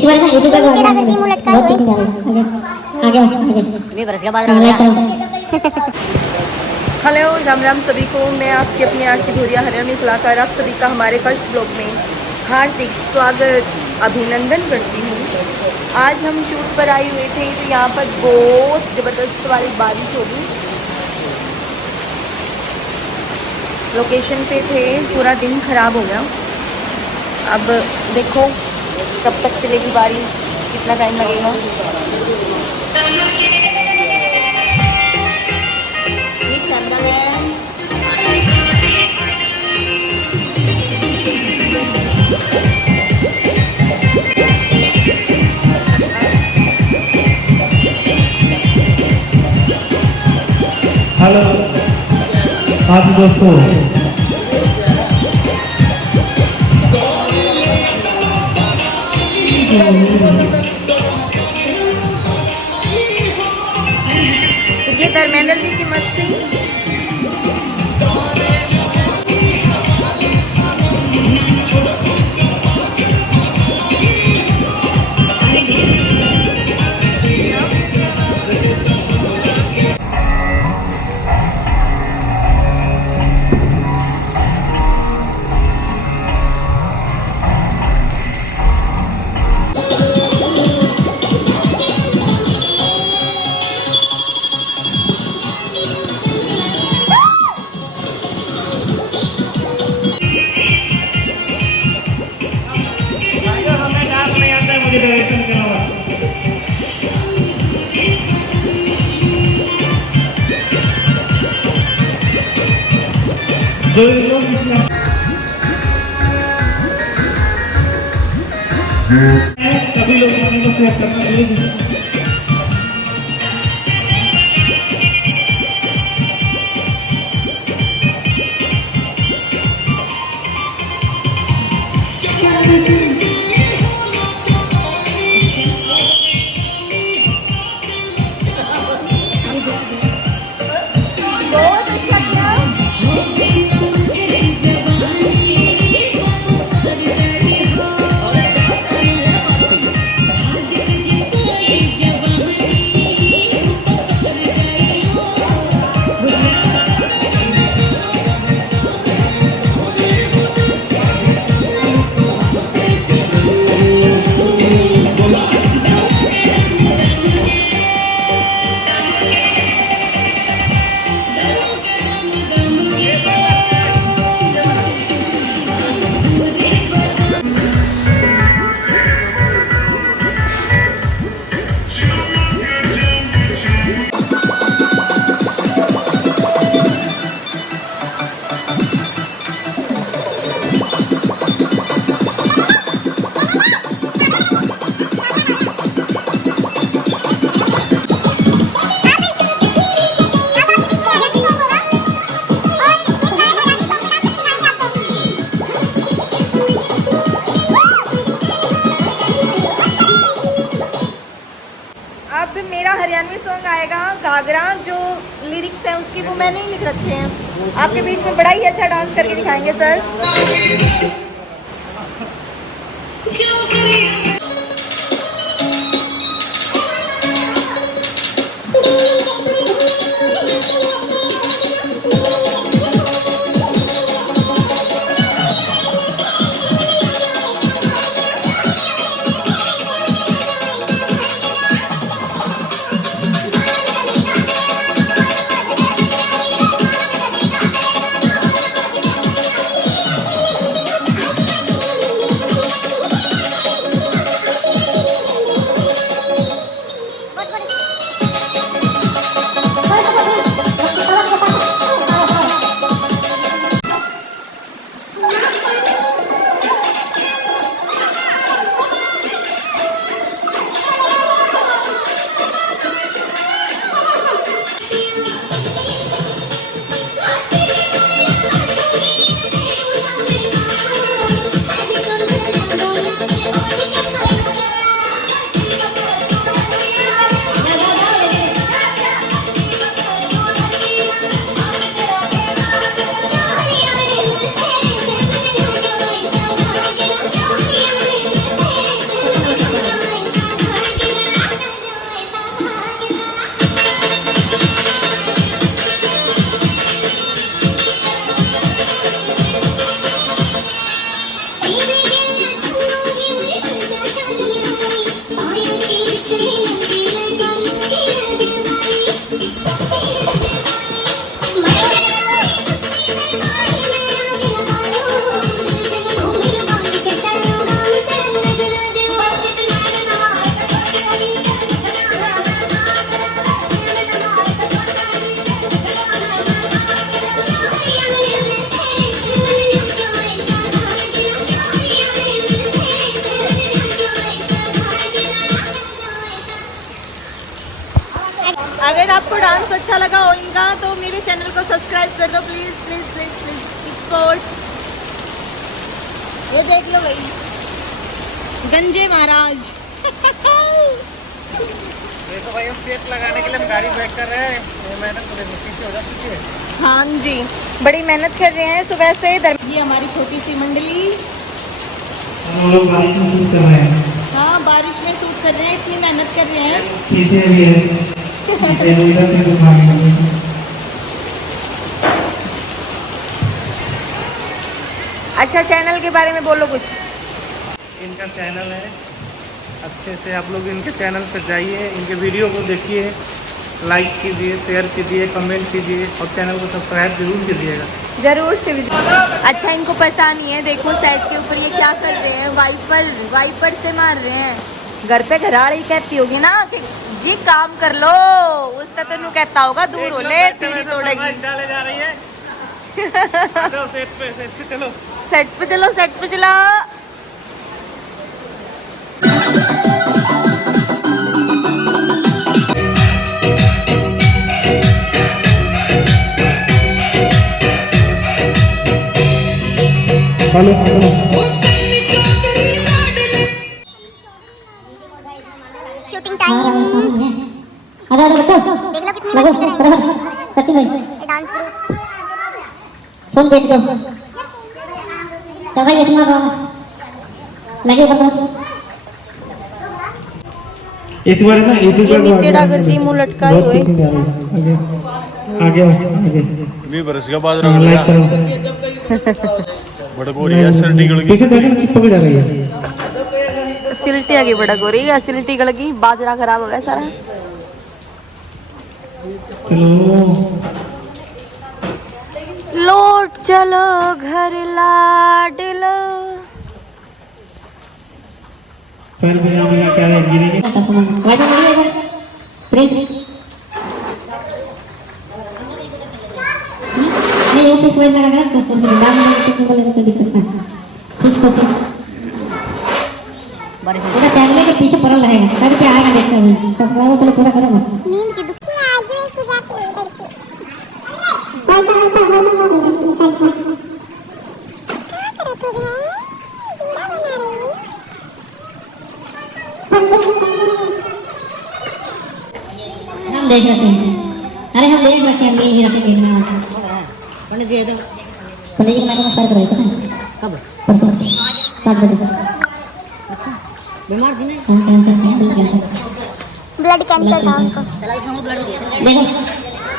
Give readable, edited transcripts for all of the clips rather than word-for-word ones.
इस बार ना इसी बार तेरा अगर सिम लटका है आगे आगे नहीं बरस के बाद हेलो राम राम सभी को। मैं आपकी अपनी आरती धोरिया हरियाणवी कलाकार आप सभी का हमारे फर्स्ट ब्लॉग में हार्दिक स्वागत अभिनंदन करती हूँ। आज हम शूट पर आए हुए थे तो यहाँ पर बहुत ज़बरदस्त वाली बारिश हो गई। लोकेशन पे थे, पूरा दिन ख़राब हो गया। अब देखो कब तक चलेगी बारिश, कितना टाइम लगेगा। हेलो आप दोस्तों, ये धर्मेंद्र जी की मस्ती। सभी लोग को शेयर करना है। अब मेरा हरियाणवी सॉन्ग आएगा घाघरा, जो लिरिक्स हैं उसकी वो मैंने ही लिख रखे हैं। आपके बीच में बड़ा ही अच्छा डांस करके दिखाएंगे सर। वीडियोस अच्छा लगा हो इनका तो मेरे चैनल को सब्सक्राइब कर दो please please please please support. ये देख लो भाई गंजे महाराज। ये तो भाई हम सेट लगाने के लिए हम गाड़ी बैक कर रहे हैं, मेहनत तो देखो पीछे हो जा पीछे। हाँ जी बड़ी मेहनत कर रहे हैं सुबह से। ये हमारी छोटी सी मंडली, हम लोग बारिश में शूट कर रहे हैं। हाँ बारिश में शूट कर रहे हैं, इतनी मेहनत कर रहे हैं। पीछे भी है, पीछे भी इधर से घुमाएंगे। अच्छा चैनल के बारे में बोलो कुछ। इनका चैनल है, अच्छे से आप लोग इनके चैनल पर जाइए, इनके वीडियो को देखिए, लाइक कीजिए, शेयर कीजिए, कमेंट कीजिए और चैनल को सब्सक्राइब जरूर कीजिएगा। जरूर से अच्छा इनको पता नहीं है, देखो सेट के ऊपर ये क्या कर रहे हैं, वाइपर से मार रहे हैं। घर पे घराड़ी कहती होगी ना कि जी काम कर लो, उसका तो नू कहता होगा दूर हो ले पीढ़ी तोड़ेगी। डाले जा रही है सेट पे चलो, सेट पे चलो, सेट पे चलो। Hello shooting time. अरे अरे बच्चों देख लो कितनी मस्ती कर रहे हैं सचिन भाई। डांस ग्रुप फोन भेज दो। चल भाई इसमें लगे बंदा इस बार ना इसी ये नित्य डागर जी मुंह लटकाए हुए। आगे आगे भी बरस गया बाजरा गड़ लाइक गया करो। बड़ा गोरी है सर्दी गड़ गई पीछे देखो ना चिपक जा रही है। सिल्टी आगे बड़ा गोरी है, सिल्टी गड़ गई, बाजरा खराब हो गया सारा। चलो लौट चलो घर लाडलो। पैर पे जाओ या क्या है गिरेंगे। वाइड वीडियो प्लीज नहीं वो पिच वाइड लगा तो थोड़ा सा डाउन करके बोलेगा तो दिक्कत है। पिच को पिच बारिश पूरा चैनल के पीछे पड़ा रहेगा, कभी पे आएगा देखते हैं। सब्सक्राइबर तो पूरा करेगा। नींद की दुखी आज में गुजारती हुई लड़की भाई का हालता हो ना हो साइड में क्या करे तो है चूड़ा बना रही हूं। हम देख रहे हैं, अरे हम देख रहे हैं, नहीं रखे देखना पंडित जी तो पंडित जी को नमस्कार करो। पता है कब परसों 7 बजे बीमार थी ना ब्लड कैंसर था उनको। देखो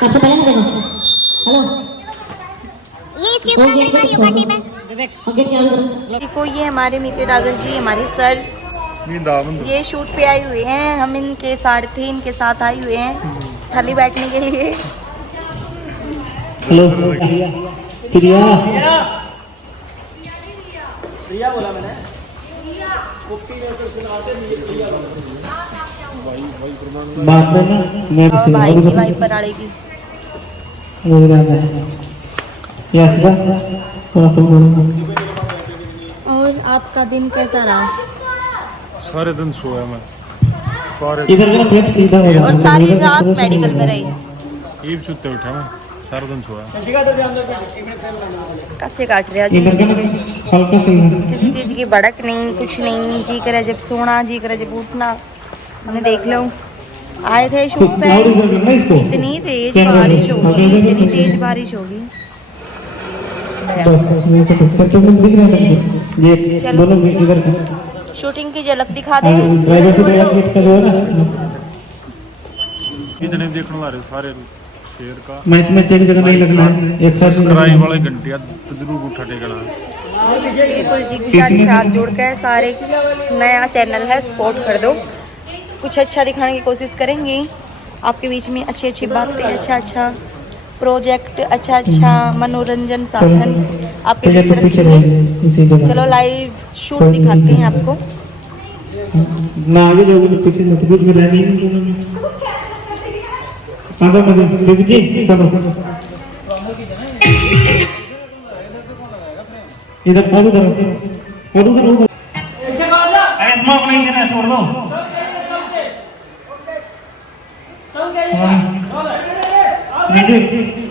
सबसे पहले ना देखो हेलो ये इसके ऊपर क्लिक करिए पार्टी में ओके क्या देखो ये हमारे मित्र डागर जी हमारे सर ये शूट पे आए हुए हैं। हम इनके साथ थे, इनके साथ आए हुए हैं खाली बैठने के लिए। हेलो प्रिया बोला मैंने बात में ना मैं भाई की वाइफ पर आड़ेगी। यस का थोड़ा सा और आपका दिन कैसा रहा? सारे दिन सोया मैं सारे इधर का पेट सीधा हो और सारी रात मेडिकल में रही। ईब सुते उठा मैं सारा दिन सोया। कच्चे काट रहे आज इधर का हल्का सा किसी चीज की भड़क नहीं, कुछ नहीं। जी करे जब सोना, जी करे जब उठना। हमें देख लो आए थे शूट पे, इतनी तेज बारिश होगी, इतनी तेज बारिश होगी। ये दोनों इधर का शूटिंग की झलक दिखा दे। ड्राइवर से वेट कर दो ना। इतने देखने वाले सारे शेर का मैच में एक जगह नहीं लगना है, एक साथ कराई वाले घंटिया जरूर उठा टेकना है। बिल्कुल जी गुजारिश से हाथ जोड़ के सारे नया चैनल है सपोर्ट कर दो। कुछ अच्छा दिखाने की कोशिश करेंगे आपके बीच में, अच्छी अच्छी बातें, अच्छा अच्छा प्रोजेक्ट, अच्छा अच्छा मनोरंजन साधन आपके बीच रखेंगे। चलो लाइव शूट दिखाते हैं आपको। ना आगे जाओगे तो पीछे मत बीच में रहनी है। आगे मत देवी जी चलो इधर और उधर अरे स्मोक नहीं देना, छोड़ दो। देखिए